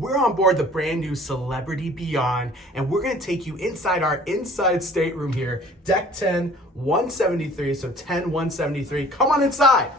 We're on board the brand new Celebrity Beyond, and we're gonna take you inside our inside stateroom here, deck 10, 173, so 10, 173. Come on inside.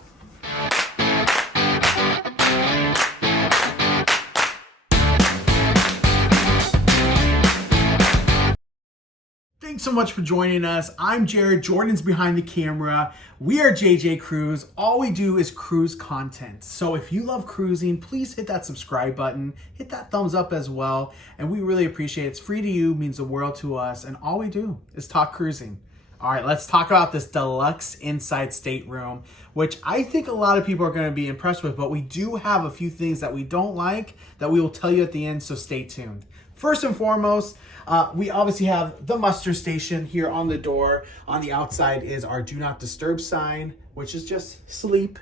Thanks so much for joining us. I'm Jared. Jordan's behind the camera. We are JJ Cruise. All we do is cruise content. So if you love cruising, please hit that subscribe button, hit that thumbs up as well. And we really appreciate it. It's free to you, means the world to us. And all we do is talk cruising. All right, let's talk about this Deluxe Inside Stateroom, which I think a lot of people are going to be impressed with, but we do have a few things that we don't like that we will tell you at the end, so stay tuned. First and foremost, we obviously have the muster station here on the door. On the outside is our do not disturb sign, which is just sleep.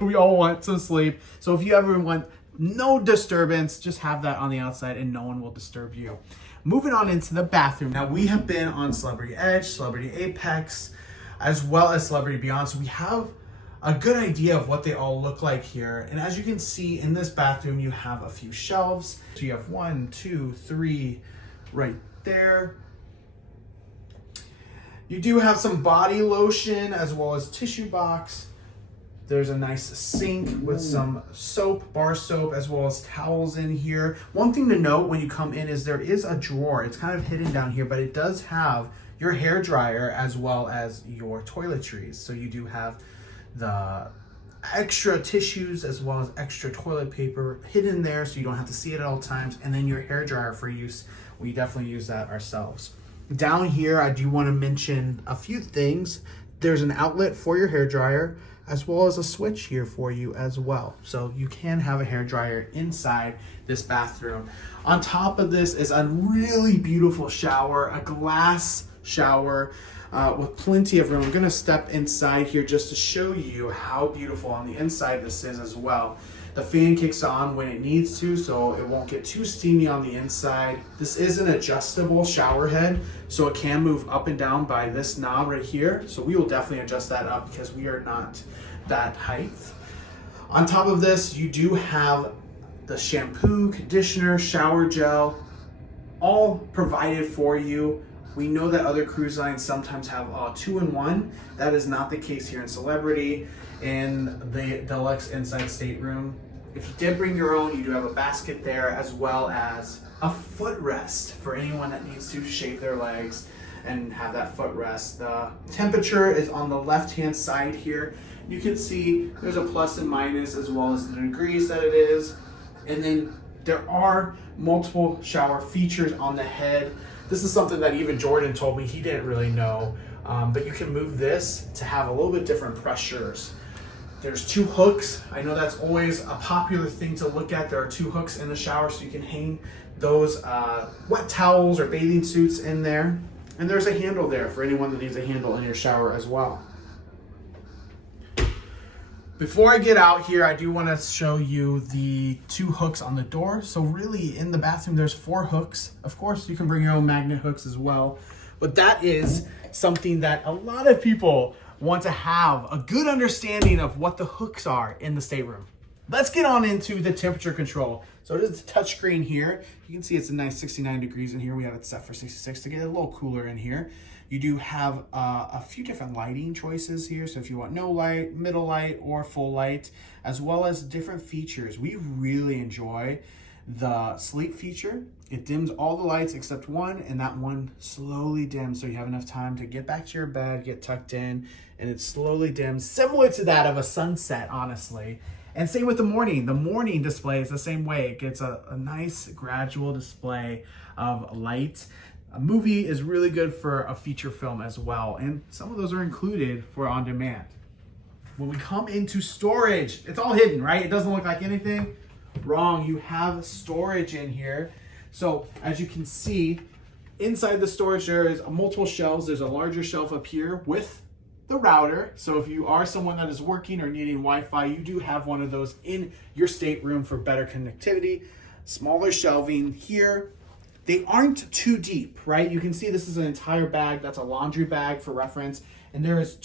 We all want some sleep. So if you ever want no disturbance, just have that on the outside and no one will disturb you. Moving on into the bathroom. Now we have been on Celebrity Edge, Celebrity Apex, as well as Celebrity Beyond. So we have a good idea of what they all look like here. And as you can see in this bathroom, you have a few shelves. So you have 1, 2, 3 right there. You do have some body lotion as well as tissue box. There's a nice sink with some soap, bar soap, as well as towels in here. One thing to note when you come in is there is a drawer. It's kind of hidden down here, but it does have your hair dryer as well as your toiletries. So you do have the extra tissues as well as extra toilet paper hidden there so you don't have to see it at all times. And then your hair dryer for use. We definitely use that ourselves. Down here, I do want to mention a few things. There's an outlet for your hair dryer, as well as a switch here for you as well. So you can have a hair dryer inside this bathroom. On top of this is a really beautiful shower, a glass shower with plenty of room. I'm gonna step inside here just to show you how beautiful on the inside this is as well. The fan kicks on when it needs to, so it won't get too steamy on the inside. This is an adjustable shower head, so it can move up and down by this knob right here. So we will definitely adjust that up because we are not that height. On top of this, you do have the shampoo, conditioner, shower gel, all provided for you. We know that other cruise lines sometimes have 2-in-1. That is not the case here in Celebrity. In the Deluxe Inside Stateroom, if you did bring your own, you do have a basket there as well as a footrest for anyone that needs to shave their legs and have that footrest. The temperature is on the left-hand side here. You can see there's a plus and minus as well as the degrees that it is. And then there are multiple shower features on the head. This is something that even Jordan told me he didn't really know, but you can move this to have a little bit different pressures. There's 2 hooks. I know that's always a popular thing to look at. There are 2 hooks in the shower so you can hang those wet towels or bathing suits in there. And there's a handle there for anyone that needs a handle in your shower as well. Before I get out here, I do want to show you the 2 hooks on the door. So really in the bathroom, there's 4 hooks. Of course, you can bring your own magnet hooks as well. But that is something that a lot of people want to have a good understanding of what the hooks are in the stateroom. Let's get on into the temperature control. So it is the touchscreen here. You can see it's a nice 69 degrees in here. We have it set for 66 to get it a little cooler in here. You do have a few different lighting choices here. So if you want no light, middle light, or full light, as well as different features. We really enjoy the sleep feature. It dims all the lights except one, and that one slowly dims so you have enough time to get back to your bed, get tucked in, and it slowly dims, similar to that of a sunset, honestly. And same with the morning. The morning display is the same way. It gets a nice gradual display of light. A movie is really good for a feature film as well, and some of those are included for on demand. When we come into storage, it's all hidden, right? It doesn't look like anything. Wrong, you have storage in here. So as you can see, inside the storage there is multiple shelves. There's a larger shelf up here with the router. So if you are someone that is working or needing Wi-Fi, you do have one of those in your stateroom for better connectivity. Smaller shelving here. They aren't too deep, right? You can see this is an entire bag. That's a laundry bag for reference. And there is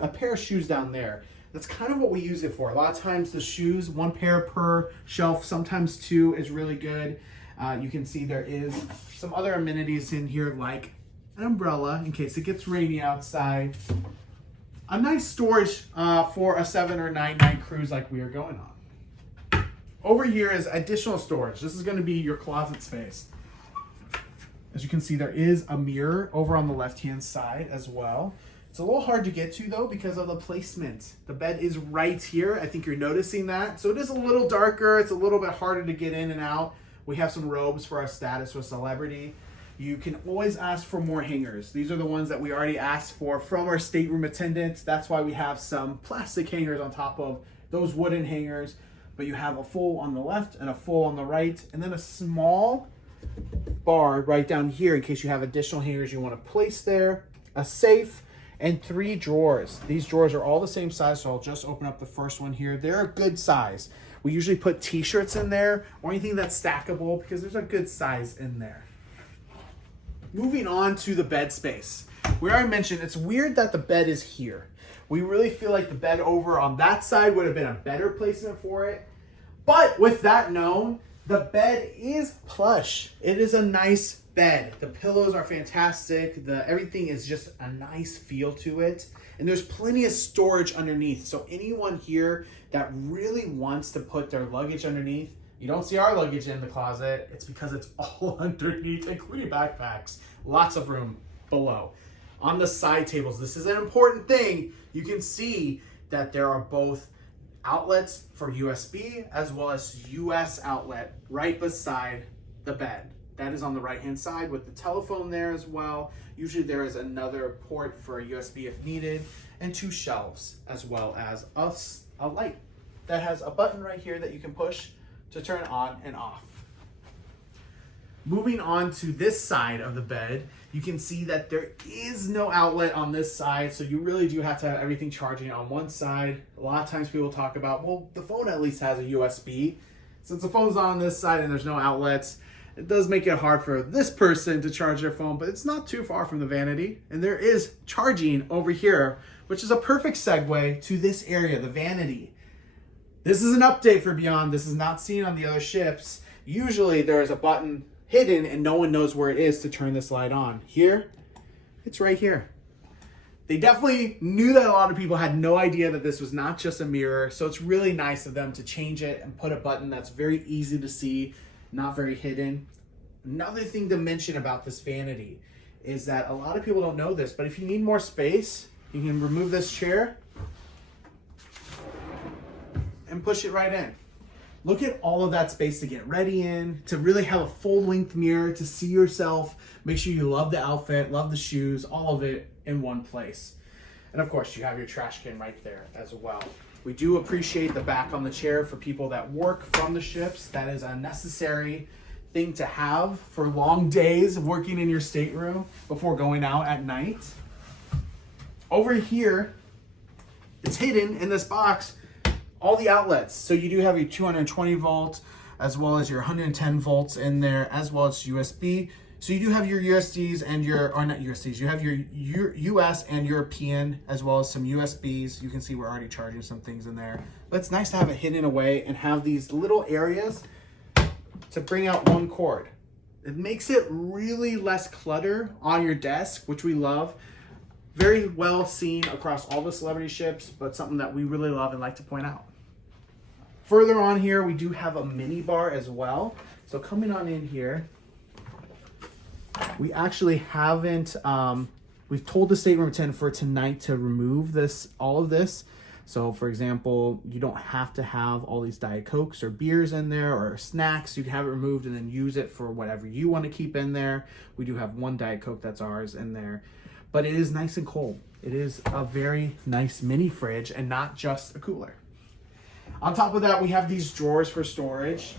a pair of shoes down there. That's kind of what we use it for. A lot of times the shoes, 1 pair per shelf, sometimes 2 is really good. You can see there is some other amenities in here like an umbrella in case it gets rainy outside. A nice storage for a 7 or 9 night cruise like we are going on. Over here is additional storage. This is going to be your closet space. As you can see, there is a mirror over on the left-hand side as well. It's a little hard to get to though because of the placement. The bed is right here. I think you're noticing that. So it is a little darker. It's a little bit harder to get in and out. We have some robes for our status with Celebrity. You can always ask for more hangers. These are the ones that we already asked for from our stateroom attendants. That's why we have some plastic hangers on top of those wooden hangers. But you have a full on the left and a full on the right, and then a small bar right down here in case you have additional hangers you want to place there, a safe, and 3 drawers. These drawers are all the same size, so I'll just open up the first one here. They're a good size. We usually put t-shirts in there or anything that's stackable because there's a good size in there. Moving on to the bed space. We already mentioned it's weird that the bed is here. We really feel like the bed over on that side would have been a better placement for it. But with that known, the bed is plush. It is a nice bed. The pillows are fantastic. Everything is just a nice feel to it. And there's plenty of storage underneath. So anyone here that really wants to put their luggage underneath, you don't see our luggage in the closet. It's because it's all underneath, including backpacks. Lots of room below. On the side tables, this is an important thing. You can see that there are both outlets for USB as well as US outlet right beside the bed. That is on the right hand side with the telephone there as well. Usually there is another port for a USB if needed, and 2 shelves as well as a light that has a button right here that you can push to turn on and off. Moving on to this side of the bed, you can see that there is no outlet on this side, so you really do have to have everything charging on one side. A lot of times people talk about, well, the phone at least has a USB. Since the phone's on this side and there's no outlets, it does make it hard for this person to charge their phone, but it's not too far from the Vanity. And there is charging over here, which is a perfect segue to this area, the Vanity. This is an update for Beyond. This is not seen on the other ships. Usually there is a button hidden and no one knows where it is to turn this light on. Here, it's right here. They definitely knew that a lot of people had no idea that this was not just a mirror, so it's really nice of them to change it and put a button that's very easy to see, not very hidden. Another thing to mention about this Vanity is that a lot of people don't know this, but if you need more space, you can remove this chair and push it right in. Look at all of that space to get ready in, to really have a full-length mirror, to see yourself, make sure you love the outfit, love the shoes, all of it in one place. And of course, you have your trash can right there as well. We do appreciate the back on the chair for people that work from the ships. That is a necessary thing to have for long days of working in your stateroom before going out at night. Over here, it's hidden in this box, all the outlets. So you do have your 220 volt as well as your 110 volts in there, as well as USB. So you do have your USDs and your, or not USDs, you have your US and European, as well as some USBs. You can see we're already charging some things in there. But it's nice to have it hidden away and have these little areas to bring out one cord. It makes it really less clutter on your desk, which we love. Very well seen across all the Celebrity ships, but something that we really love and like to point out. Further on here, we do have a mini bar as well. So coming on in here, we actually haven't, we've told the stateroom attendant for tonight to remove all of this. So for example, you don't have to have all these Diet Cokes or beers in there or snacks. You can have it removed and then use it for whatever you want to keep in there. We do have 1 Diet Coke that's ours in there, but it is nice and cold. It is a very nice mini fridge and not just a cooler. On top of that, we have these drawers for storage.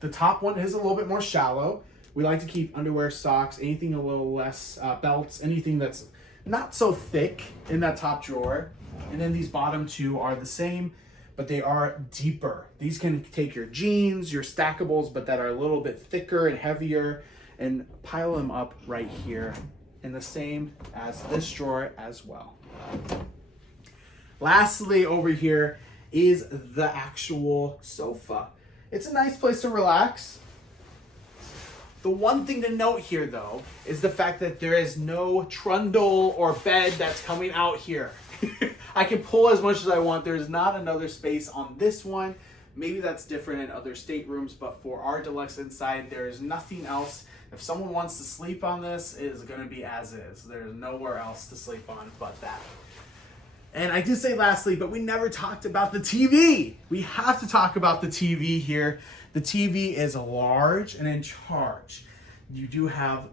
The top one is a little bit more shallow. We like to keep underwear, socks, anything a little less, belts, anything that's not so thick in that top drawer. And then these bottom 2 are the same, but they are deeper. These can take your jeans, your stackables, but that are a little bit thicker and heavier, and pile them up right here. And the same as this drawer as well. Lastly, over here is the actual sofa. It's a nice place to relax. The one thing to note here, though, is the fact that there is no trundle or bed that's coming out here. I can pull as much as I want. There's not another space on this one. Maybe that's different in other staterooms, but for our Deluxe Inside, there is nothing else. If someone wants to sleep on this, it is going to be as is. There's nowhere else to sleep on but that. And I did say lastly, but we never talked about the TV. We have to talk about the TV here. The TV is large and in charge. You do have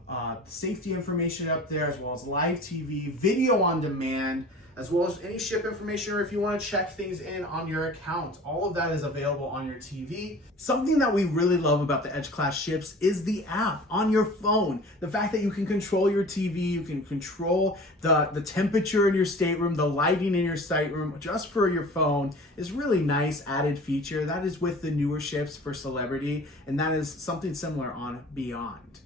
safety information up there, as well as live TV, video on demand, as well as any ship information, or if you want to check things in on your account. All of that is available on your TV. Something that we really love about the Edge Class ships is the app on your phone. The fact that you can control your TV, you can control the temperature in your stateroom, the lighting in your stateroom, just for your phone, is really nice added feature. That is with the newer ships for Celebrity, and that is something similar on Beyond.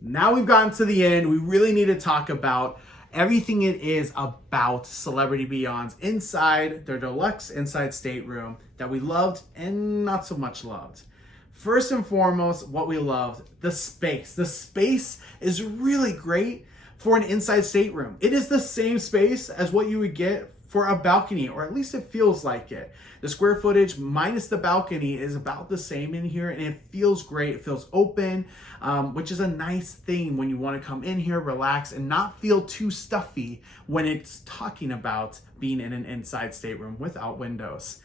Now we've gotten to the end, we really need to talk about everything it is about Celebrity Beyond's inside, their Deluxe Inside stateroom that we loved and not so much loved. First and foremost, what we loved, the space. The space is really great for an inside stateroom. It is the same space as what you would get for a balcony, or at least it feels like it. The square footage minus the balcony is about the same in here, and it feels great. It feels open, which is a nice thing when you want to come in here, relax, and not feel too stuffy when it's talking about being in an inside stateroom without windows.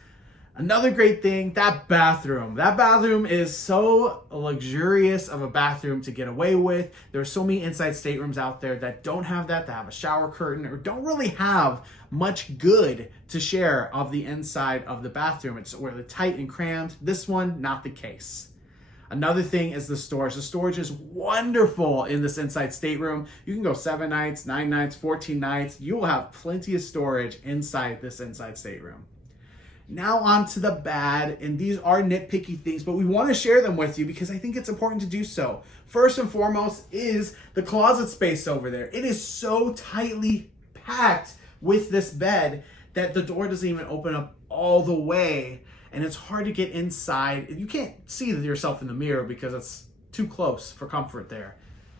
Another great thing, that bathroom. That bathroom is so luxurious of a bathroom to get away with. There are so many inside staterooms out there that don't have that have a shower curtain, or don't really have much good to share of the inside of the bathroom. It's really tight and crammed. This one, not the case. Another thing is the storage. The storage is wonderful in this inside stateroom. You can go 7 nights, 9 nights, 14 nights. You will have plenty of storage inside this inside stateroom. Now on to the bad, and these are nitpicky things, but we want to share them with you because I think it's important to do so. First and foremost is the closet space over there. It is so tightly packed with this bed that the door doesn't even open up all the way, and it's hard to get inside. You can't see yourself in the mirror because it's too close for comfort there.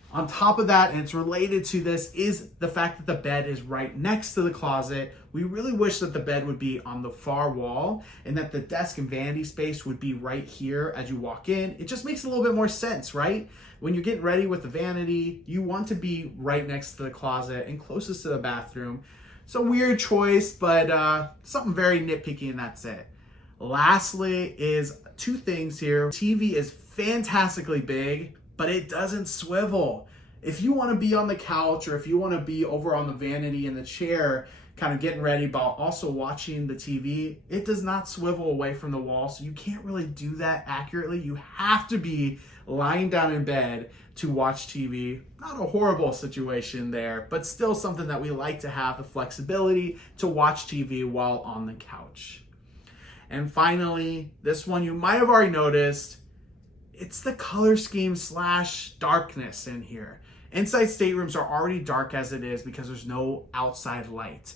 On top of that, and it's related to this, is the fact that the bed is right next to the closet. We really wish that the bed would be on the far wall and that the desk and vanity space would be right here as you walk in. It just makes a little bit more sense, right? When you're getting ready with the vanity, you want to be right next to the closet and closest to the bathroom. It's a weird choice, but something very nitpicky, and that's it. Lastly is two things here. TV is fantastically big, but it doesn't swivel. If you want to be on the couch, or if you want to be over on the vanity in the chair, kind of getting ready while also watching the TV, it does not swivel away from the wall, so you can't really do that accurately. You have to be lying down in bed to watch TV. Not a horrible situation there, but still something that we like to have the flexibility to watch TV while on the couch. And finally, this one you might have already noticed, it's the color scheme / darkness in here. Inside staterooms are already dark as it is because there's no outside light.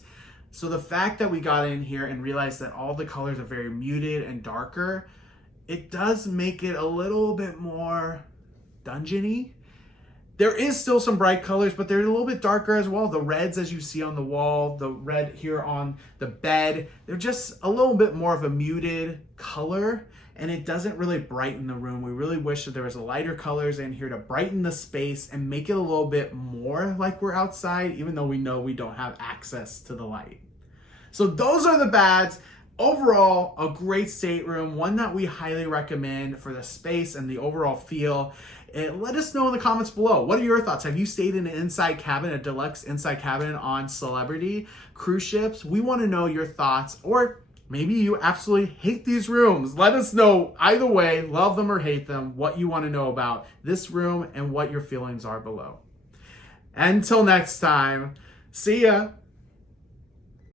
So the fact that we got in here and realized that all the colors are very muted and darker, it does make it a little bit more dungeony. There is still some bright colors, but they're a little bit darker as well. The reds, as you see on the wall, the red here on the bed, they're just a little bit more of a muted color, and it doesn't really brighten the room. We really wish that there was lighter colors in here to brighten the space and make it a little bit more like we're outside, even though we know we don't have access to the light. So those are the bads. Overall, a great stateroom, one that we highly recommend for the space and the overall feel. And let us know in the comments below. What are your thoughts? Have you stayed in an inside cabin, a deluxe inside cabin on Celebrity cruise ships? We want to know your thoughts, or maybe you absolutely hate these rooms. Let us know either way, love them or hate them, what you want to know about this room and what your feelings are below. Until next time, see ya.